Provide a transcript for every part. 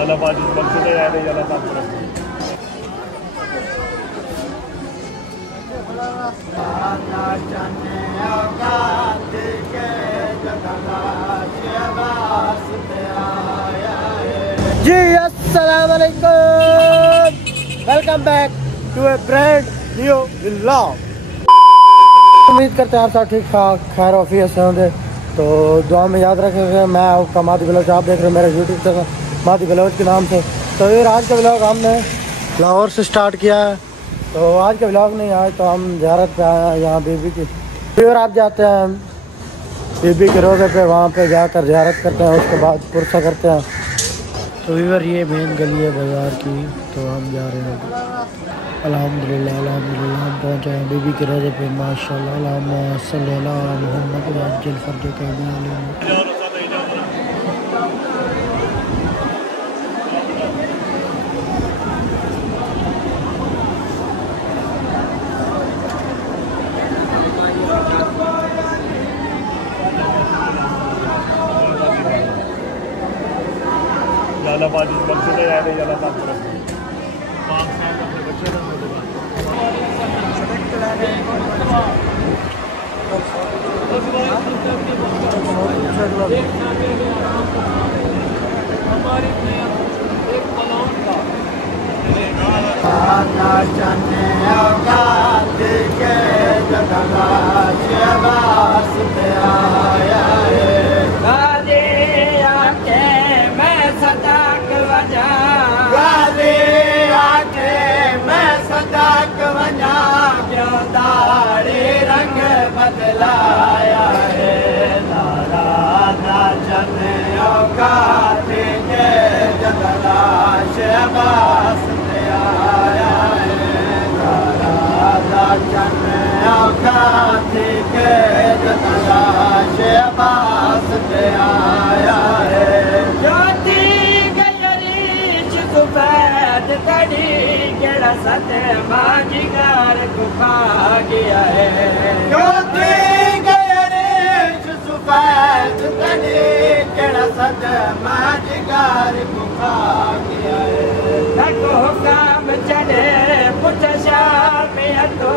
जी अस्सलाम वालेकुम, welcome back to a brand new vlog. उम्मीद करते हैं आप सब ठीक ठाक खैर ऑफिस से होंगे, तो दुआ में याद रखेंगे। मैं आपका मादी ब्लॉग, आप देख रहे हैं मेरे यूट्यूब चैनल मादी ब्लॉग के नाम से। तो ये आज का ब्लॉग हमने लाहौर से स्टार्ट किया है। तो आज का ब्लॉग नहीं, आज तो हम ज़ियारत पे आए हैं यहाँ बीबी की। फिर आप जाते हैं बीबी के रोज़े पे, वहाँ पे जाकर ज़ियारत करते हैं, उसके बाद पुरसा करते हैं। तो व्यूअर ये मेन गली है बाज़ार की, तो हम जा रहे हैं अल्हम्दुलिल्लाह हम पहुँचे हैं बीबी के रोज़े पे माशाअल्लाह। अल्लाहुम्मा सल्ली अला मुहम्मद व अज्जिल फरजक रंग बदलाया है नारा नाचन औकात के जगला शहबाज पे आया है। नारा नाचन औकात के जगला शहबाज पे आया है। ज्योति गयरी सुफेद कड़ी केड़ा सते माजिगार गुफा गया है। ज्योति गयरी सुफेद कड़ी केड़ा सते माजिगार गुफा गया है। रखो काम चढ़े पुछ शामिया तो,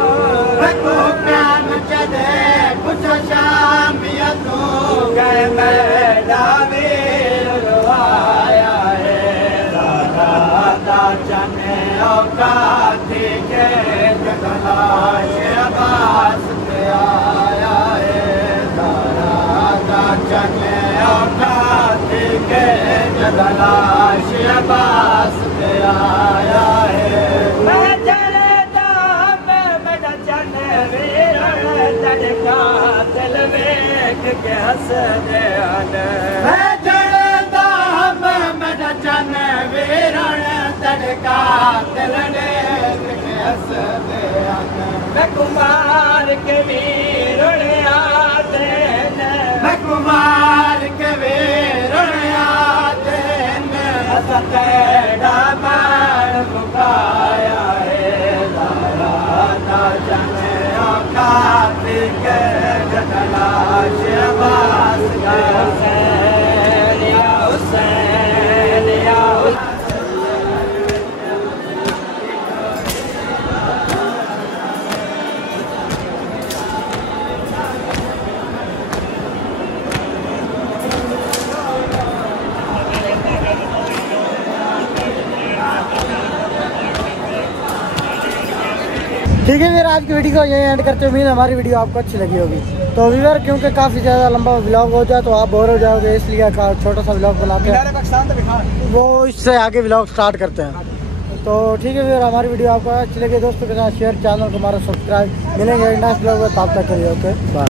रखो काम चढ़े पुछ शामिया तो, गए मैडा वीर आया है। राधा चने औकात के जगला शहबाज पे आया है। राधा चने औकात के जगला शहबाज पे आया है। मैं चलता मेरा चन वीर तड़का दिल वेख के हंस दे। मैं चलता मेरा चन वीर तड़का दिल वेख के हंस दे। मैं कुमार के वीर आते न, मैं कुमार के वीर आते न, सतेड़ा मान मुकाया है। राधा चने औकात के जगला शहबाज का हुसैन या हुसैन या हुसैन। ठीक है फिर आज की वीडियो को यही एंड करते हुए हमारी वीडियो आपको अच्छी लगी होगी। तो व्यूअर क्योंकि काफ़ी ज़्यादा लंबा व्लॉग हो जाए तो आप बोर हो जाओगे, इसलिए छोटा सा व्लॉग बनाते हैं, वो इससे आगे व्लॉग स्टार्ट करते हैं। तो ठीक है फिर हमारी वीडियो आपको अच्छी लगी, दोस्तों के साथ शेयर, चैनल को हमारा सब्सक्राइब। मिलेंगे नेक्स्ट व्लॉग में, तब तक करिए ओके बाय।